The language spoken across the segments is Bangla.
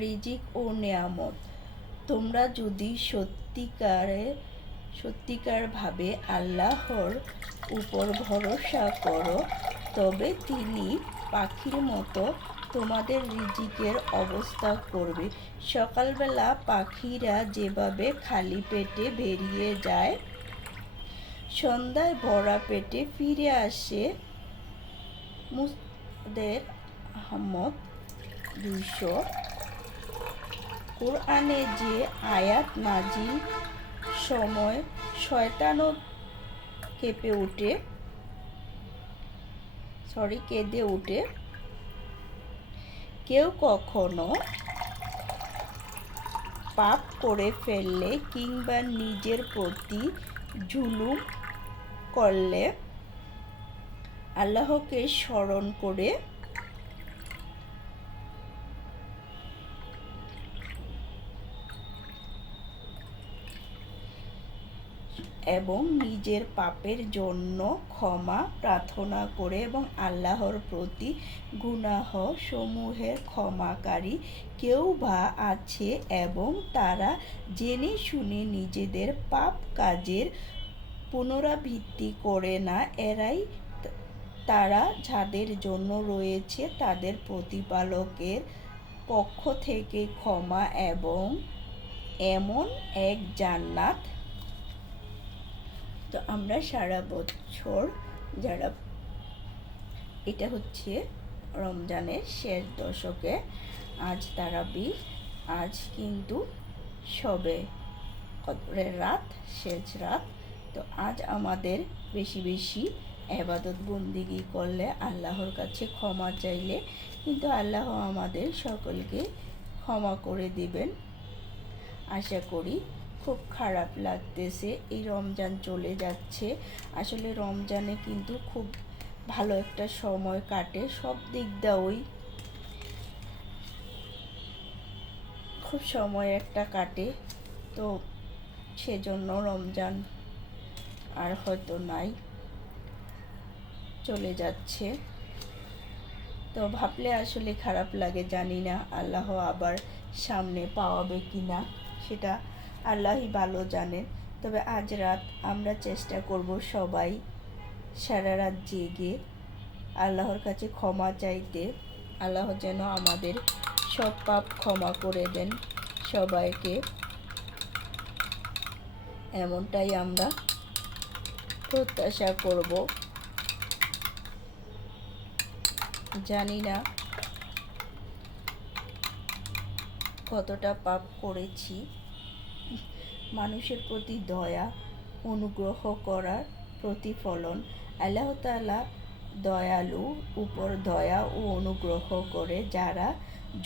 রিজিক ও নেয়ামত। তোমরা যদি সত্যিকারভাবে আল্লাহর উপর ভরসা করো, তবে তিনি পাখির মতো তোমাদের রিজিকের ব্যবস্থা করবে। সকালবেলা পাখিরা যেভাবে খালি পেটে বেরিয়ে যায়, সন্ধ্যায় ভরা পেটে ফিরে আসে। মুসদের আহমদ 200। কোরআনে যে আয়াত নাজিল সময় শয়তানও কেঁদে ওঠে। কেউ কখনো পাপ করে ফেললে কিংবা নিজের প্রতি জুলুম করলে আল্লাহকে স্মরণ করে এবং নিজের পাপের জন্য ক্ষমা প্রার্থনা করে এবং আল্লাহর প্রতি গুনাহ সমূহের ক্ষমাকারী কেউ বা আছে এবং তারা জেনে শুনে নিজেদের পাপ কাজের পুনরাবৃত্তি করে না, এরাই তারা যাদের জন্য রয়েছে তাদের প্রতিপালকের পক্ষ থেকে ক্ষমা এবং এমন এক জান্নাত। তো আমরা সারা বছর যারা, এটা হচ্ছে রমজানের শেষ দশকে, আজ তারাবি, আজ কিন্তু সবে কদরের রাত, শেষ রাত। তো আজ আমাদের বেশি বেশি ইবাদত বন্দিগি করলে, আল্লাহর কাছে ক্ষমা চাইলে কিন্তু আল্লাহ আমাদের সকলকে ক্ষমা করে দিবেন আশা করি। খুব খারাপ লাগতেছে, এই রমজান চলে যাচ্ছে। আসলে রমজানে কিন্তু খুব ভালো একটা সময় কাটে, সব দিক দিয়েই খুব সময় একটা কাটে। তো সেজন্য রমজান আর হয়তো নাই, চলে যাচ্ছে। তো ভাবলে আসলে খারাপ লাগে, জানি না আল্লাহ আবার সামনে পাওয়াবে কি না, সেটা আল্লাহই ভালো জানেন। তবে আজ রাত আমরা চেষ্টা করব সবাই সারা রাত জেগে আল্লাহর কাছে ক্ষমা চাইতে। আল্লাহ যেন আমাদের সব পাপ ক্ষমা করে দেন সবাইকে, এমনটাই আমরা প্রত্যাশা করব। জানি না কতটা পাপ করেছি। মানুষের প্রতি দয়া অনুগ্রহ করার প্রতিফলন। আল্লাহ তাআলা দয়ালু উপর দয়া ও অনুগ্রহ করে যারা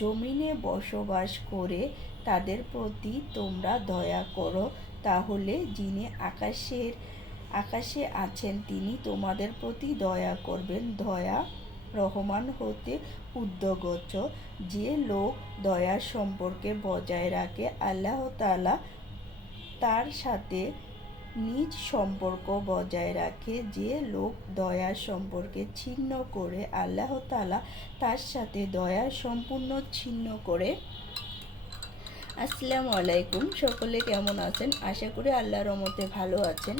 জমিনে বসবাস করে তাদের প্রতি তোমরা দয়া করো, তাহলে যিনি আকাশে আছেন তিনি তোমাদের প্রতি দয়া করবেন। দয়া রহমান হতে উদ্যোগচ। যে লোক দয়ার সম্পর্কে বজায় রাখে, আল্লাহ তাআলা তার সাথে নিজ সম্পর্ক বজায় রাখে। যে লোক দয়ার সম্পর্কে ছিন্ন করে, আল্লাহ তাআলা তার সাথে দয়া সম্পূর্ণ ছিন্ন করে। আসসালামু আলাইকুম, সকলে কেমন আছেন? আশা করি আল্লাহর রহমতে ভালো আছেন।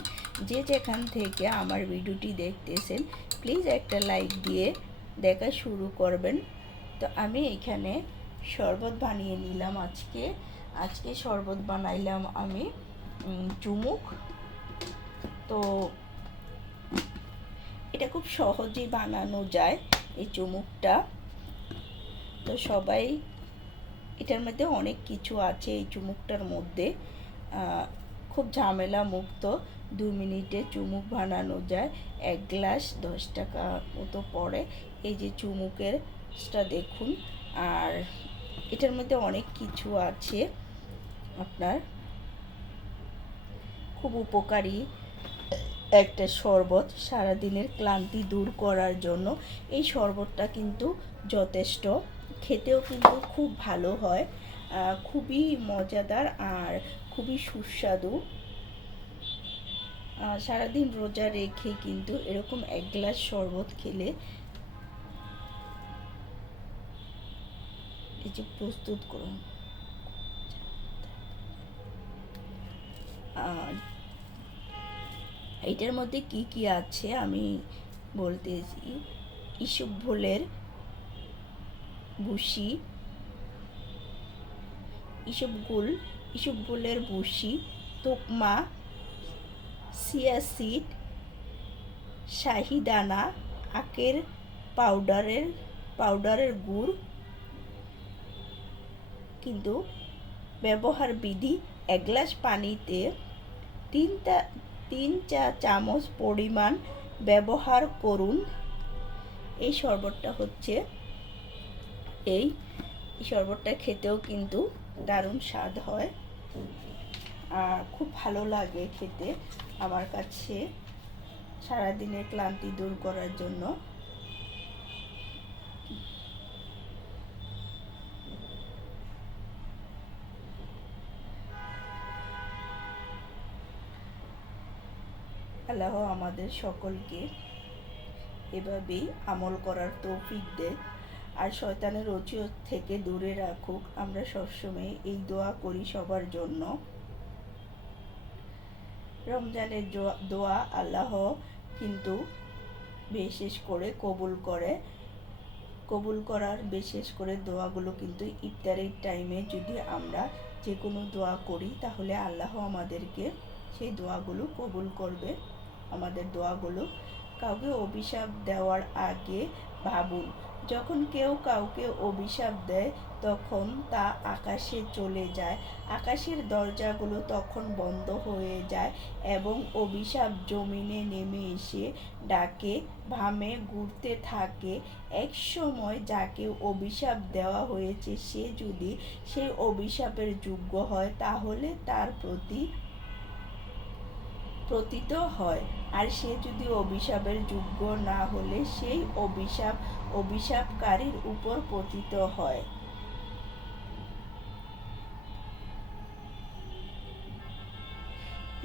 যে যেখান থেকে আমার ভিডিওটি দেখতেছেন, প্লিজ একটা লাইক দিয়ে দেখা শুরু করবেন। তো আমি এখানে শরবত বানিয়ে নিলাম। আজকে শরবত বানাইলাম আমি চুমুক। তো এটা খুব সহজেই বানানো যায় এই চুমুকটা। তো সবাই, এটার মধ্যে অনেক কিছু আছে এই চুমুকটার মধ্যে, খুব ঝামেলা মুক্ত। 2 মিনিটে চুমুক বানানো যায়। 1 গ্লাস 10 টাকা মতো পড়ে। এই যে চুমুকেরটা দেখুন। আর এটার মধ্যে অনেক কিছু আছে আপনার, খুব উপকারী একটা শরবত। সারাদিনের ক্লান্তি দূর করার জন্য এই শরবতটা কিন্তু যথেষ্ট, খেতেও কিন্তু খুব ভালো হয়, খুবই মজাদার আর খুবই সুস্বাদু। সারাদিন রোজা রেখে কিন্তু এরকম 1 গ্লাস শরবত খেলে এই যে প্রস্তুত করুন। এইটার মধ্যে কি কি আছে আমি বলতেছি। ইসবগুলের ভুসি, ইসবগুলের ভুসি, তোকমা, চিয়া সিড, শাহিদানা, আখের পাউডারের গুড়। কিন্তু ব্যবহার বিধি: 1 গ্লাস পানিতে 3 চা চামচ পরিমাণ ব্যবহার করুন। এই শরবতটা হচ্ছে এই শরবতটা খেতেও কিন্তু দারুণ স্বাদ হয়, আর খুব ভালো লাগে খেতে আমার কাছে, সারাদিনের ক্লান্তি দূর করার জন্য। আল্লাহ আমাদের সকলকে এভাবেই আমল করার তৌফিক দেয়, আর শয়তানের ওজর থেকে দূরে রাখুক। আমরা সবসময় এই দোয়া করি সবার জন্য। রমজানের দোয়া আল্লাহ কিন্তু বিশেষ করে কবুল করার বিশেষ করে দোয়াগুলো কিন্তু ইফতারের টাইমে যদি আমরা যে কোনো দোয়া করি তাহলে আল্লাহ আমাদেরকে সেই দোয়াগুলো কবুল করবে। আমাদের দোয়াগুলো কাউকে অভিশাপ দেওয়ার আগে ভাবুন, যখন কেউ কাউকে অভিশাপ দেয় তখন তা আকাশে চলে যায়, আকাশের দরজাগুলো তখন বন্ধ হয়ে যায় এবং অভিশাপ জমিনে নেমে এসে ডাকে ভামে ঘুরতে থাকে। এক সময় যাকে অভিশাপ দেওয়া হয়েছে সে যদি সেই অভিশাপের যোগ্য হয় তাহলে তার প্রতীত হয়, আর সে যদি অভিশাপের যোগ্য না হলে সেই অভিশাপকারীর উপর পতিত হয়।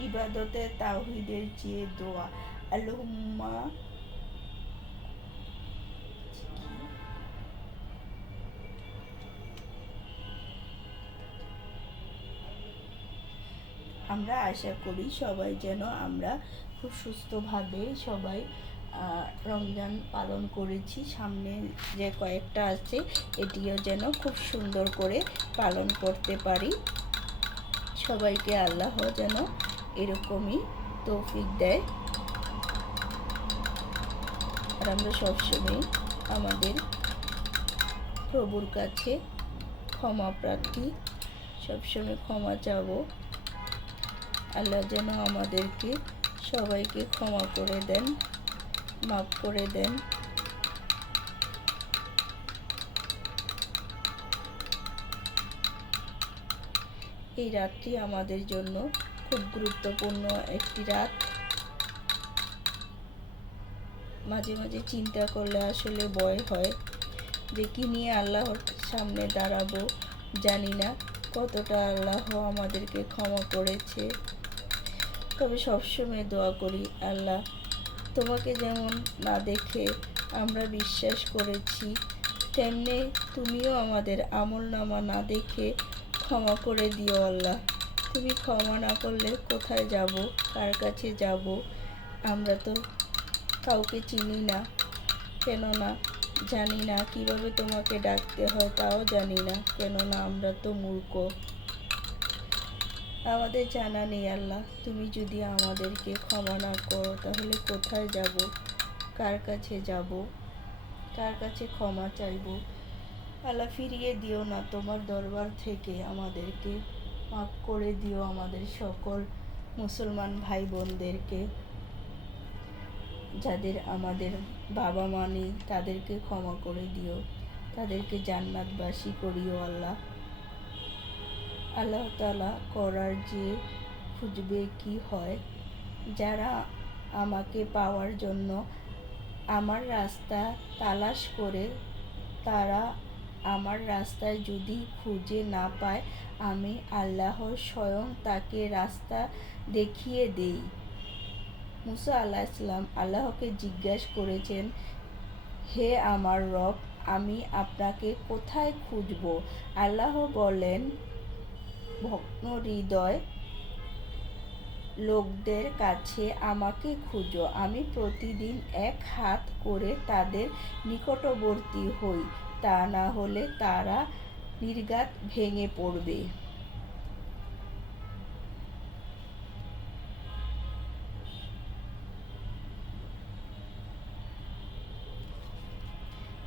ইবাদতে তাওহীদের চেয়ে দোয়া। আল্লাহুম্মা আমরা আশা করি সবাই যেন আমরা খুব সুস্থভাবে সবাই রমজান পালন করেছি, সামনে যে কয়েকটা আছে এটিও যেন খুব সুন্দর করে পালন করতে পারি। সবাইকে আল্লাহ যেন এরকমই তৌফিক দেয়, আর আমরা সবসময় আমাদের প্রভুর কাছে ক্ষমা প্রার্থী, সবসময় ক্ষমা চাবো। আল্লাহ যেন আমাদেরকে সবাইকে ক্ষমা করে দেন, মাফ করে দেন। এই রাতটি আমাদের জন্য খুব গুরুত্বপূর্ণ একটি রাত। মাঝে মাঝে চিন্তা করলে আসলে ভয় হয় যে কি নিয়ে আল্লাহর সামনে দাঁড়াবো, জানি না কতটা আল্লাহ আমাদেরকে ক্ষমা করেছে। তবে সবসময় দোয়া করি, আল্লাহ তোমাকে যেমন না দেখে আমরা বিশ্বাস করেছি তেমনি তুমিও আমাদের আমলনামা না দেখে ক্ষমা করে দিও আল্লাহ। তুমি ক্ষমা না করলে কোথায় যাব, কার কাছে যাব? আমরা তো কাউকে চিনি না, কেননা জানি না কিভাবে তোমাকে ডাকতে হয়, তাও জানি না, কেননা আমরা তো মূর্খ। আমাদের জানা নেই আল্লাহ, তুমি যদি আমাদেরকে ক্ষমা না করো তাহলে কোথায় যাব, কার কাছে যাব, কার কাছে ক্ষমা চাইব? আল্লাহ ফিরিয়ে দিও না তোমার দরবার থেকে, আমাদেরকে মাফ করে দিও আমাদের সকল মুসলমান ভাই বোনদেরকে। যাদের আমাদের বাবা মা নেই তাদেরকে ক্ষমা করে দিও, তাদেরকে জান্নাতবাসী করিও আল্লাহ। আল্লাহ তাআলা করার যে খুঁজবে কি হয়, যারা আমাকে পাওয়ার জন্য আমার রাস্তা তালাশ করে, তারা আমার রাস্তায় যদি খুঁজে না পায় আমি আল্লাহ স্বয়ং তাকে রাস্তা দেখিয়ে দেই। মুসা আলাইহিস সালাম আল্লাহকে জিজ্ঞাসা করেছেন, হে আমার রব, আমি আপনাকে কোথায় খুঁজব? আল্লাহ বলেন, ভগ্ন হৃদয় লোকদের কাছে আমাকে খুঁজো। আমি প্রতিদিন এক হাত করে তাদের নিকটবর্তী হই, তা না হলে তারা নির্ঘাত ভেঙে পড়বে।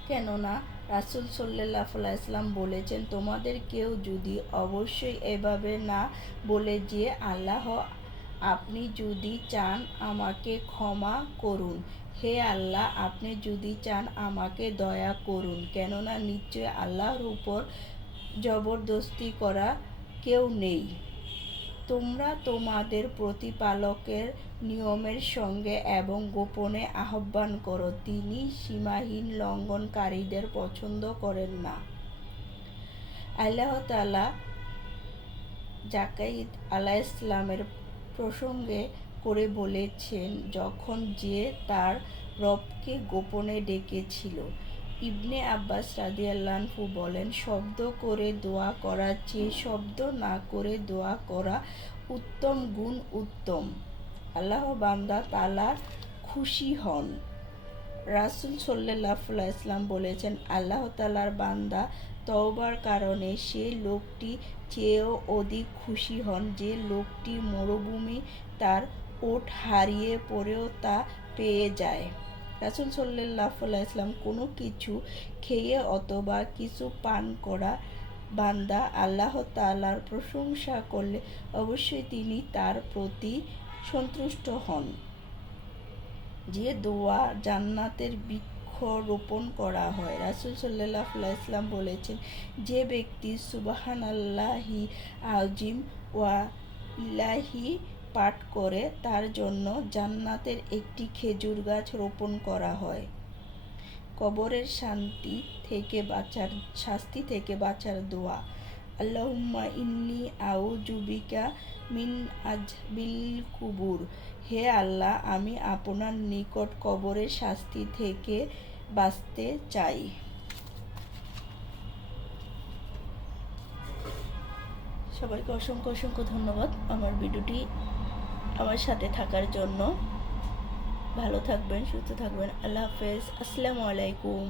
কেননা রাসূল সাল্লাল্লাহু আলাইহি ওয়াসাল্লাম বলেছেন, তোমাদের কেউ যদি অবশ্যই এভাবে না বলে যে, আল্লাহ, আপনি যদি চান আমাকে ক্ষমা করুন, হে আল্লাহ, আপনি যদি চান আমাকে দয়া করুন, কেননা নিশ্চয় আল্লাহর উপর জবরদস্তি করা কেউ নেই। তোমরা তোমাদের প্রতিপালকের নিয়মের সঙ্গে এবং গোপনে আহ্বান করো, তিনি সীমাহীন লঙ্ঘনকারীদের পছন্দ করেন না। আল্লাহ তাআলা জাকারিয়া আলাইহিসসালামের প্রসঙ্গে করে বলেছেন, যখন যে তার রবকে গোপনে ডেকেছিল। ইবনে আব্বাস রাদিয়াল্লাহু আনহু বলেন, শব্দ করে দোয়া করার চেয়ে শব্দ না করে দোয়া করা উত্তম, গুণ উত্তম। আল্লাহ বান্দা তাআলা খুশি হন। রাসূল সাল্লাল্লাহু আলাইহি ওয়াসাল্লাম বলেছেন, আল্লাহ তাআলার বান্দা তওবার কারণে সে লোকটি চেয়েও অধিক খুশি হন যে লোকটি মরুভূমি তার ওট হারিয়ে পড়েও তা পেয়ে যায়। রাসূল সাল্লাল্লাহু আলাইহি ওয়াসাল্লাম কোনো কিছু খেয়ে অথবা কিছু পান করা বান্দা আল্লাহ তাআলার প্রশংসা করলে অবশ্যই তিনি তার প্রতি সন্তুষ্ট হন। যে দোয়া জান্নাতের বৃক্ষ রোপণ করা হয়। রাসূল সাল্লাল্লাহু আলাইহি ওয়াসাল্লাম বলেছেন, যে ব্যক্তি সুবহানাল্লাহি আযীম ওয়া ইলাহি পাঠ করে তার জন্য জান্নাতের একটি খেজুর গাছ রোপণ করা হয়। কবরের শাস্তি থেকে বাঁচার দোয়া। আল্লাহুম্মা ইন্নী আউযু বিকা মিন আযাবিল কুবুর। হে আল্লাহ, আমি আপনার নিকট কবরের শাস্তি থেকে বাঁচতে চাই। সবাইকে অসংখ্য অসংখ্য ধন্যবাদ আমার ভিডিওটি আমার সাথে থাকার জন্য। ভালো থাকবেন, সুস্থ থাকবেন। আল্লাহ হাফেজ। আসসালামু আলাইকুম।